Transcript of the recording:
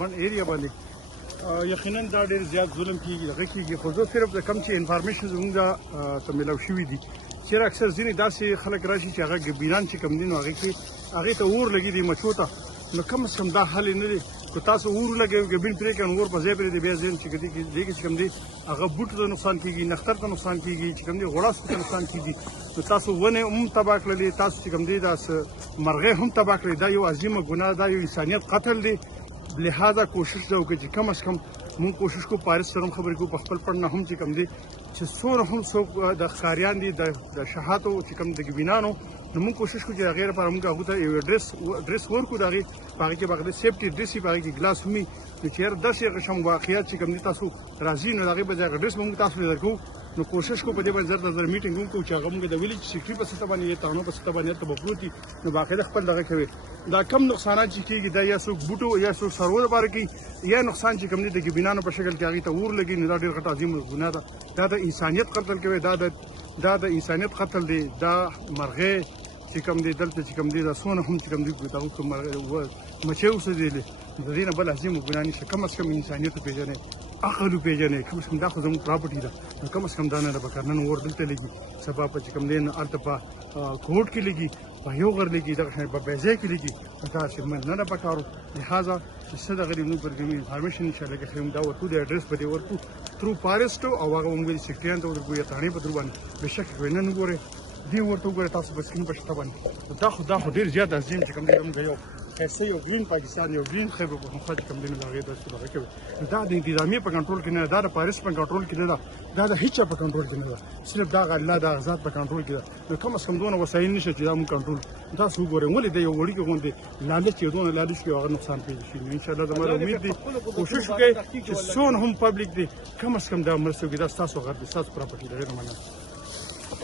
من ایریا باندې یقینا دا ډېر زیات ظلم کیږي دغه کیږي خو زه صرف د کم چې انفارمیشن زموږ ته میلاو شوي دي چېرې اکثر ځینې داسې خلک راشي چې هغه ګبینان چې کم دي نو هغې ته اور لګي دي مچو ته نو کم از کم دا حل نه دی که تاسو اور لګوئ ګبین پرې کړئ اور په ځای پرېږدئ بیا ذهن چې دې کې چې کوم دی هغه بوټو ته نقصان کیږي نختر ته نقصان کیږي چې کوم دی غوړاستو ته نقصان کیږي نو تاسو ونې هم تباه کړلې تاسو چې کوم دی دا مرغۍ هم تباه کړې دا یو عظیمه ګناه دا یو انسانیت قتل دی لہذا کوشش دا وکړئ چې کم از کم مونږ کوشش کوو پاریس سره هم خبرې کوو په خپل پړ نه هم چې کوم دی چې څومره هم څوک د ښکاریان دي د شهاتو چې کوم د ګبینانو نو مونږ کوشش کوو چې د هغې لپاره مونږ هغوی ته یو ډرس ورکړو د هغې په هغې کې به هغه سیفټي ډرس وي په هغې کې ګلاس هم وي نو چې یاره داسې قسم واقعیات چې کوم دي تاسو راځي نو د هغې به ځای هغه ډرس به مونږ تاسو ته درکوو نو کوشش کوو په دې باندې زر د زر میټینګ هم کوو چې هغه مونږ د ویلیج سیکرټري په سطح باندې یا تانو په سطح باندې هلته به پروت وي نو باقاعده خپل دغه کوي دا کم نقصانات چې کېږي دا یا څوک بوټو یا څوک څارویو لپاره کوي یا نقصان چې کوم دی د ګبینانو په شکل کې هغې ته اور لګي نو دا ډېر غټ عظیم ګناه ده دا د انسانیت قتل کوي دا د انسانیت قتل دی دا مرغۍ چې کوم دی دلته چې کوم دی دا څونه هم چې کوم دی دغه مچۍ اوسېدلې د دې نه بل عظیم ګناه نشته کم از کم انسانیت وپېژنئ عقل وپېژنئ کم از کم دا خو زموږ پراپرټي ده نو کم از کم دا نه ده پکار نن اور دلته لګي سبا په چې کوم دی نه هلته په کوټ کې لګي په یو غر لګي دغه شان په بیځای کې لګي دا چې من نه ده پکارو لهذا چې څه دغه دی موږ ورته انفارمیشن انشاءالله کې ښیم دا ورکو د اډرس به دې ورکو ترو فارسټ او هغه موږ د سیکرټریان ته ورکو یا تاڼې په در باندې بېشک نن وګورئ دې ورته وګورئ تاسو په سکرین په شته باندې دا خو ډېر زیات عظیم چې کوم دی زموږ یو ښایسته یو ګرین پاکستان یو ګرین خیبر پښتونخوا چې کوم دی نو د هغې داسې دغه کوي نو دا د انتظامیې په کنټرول کې نه ده دا د پاریس په کنټرول کې نه ده دا د هېچا په کنټرول کې نه ده صرف دا الله د ذات په کنټرول کې ده نو کم از کم دونه وسایل نشته چې دا موږ کنټرول تاسو وګورئ ولې د یو وړوکي غوندې لالچ یو دونه لالچ کې هغه نقصان پیدا شي نو انشاءالله زما امید دی کوشش وکړئ چې څونه هم پبلیک دی کم از کم دا مرسته وکړي دا ستاسو غږ دی ستاسو پراپرټي ده غیر مننه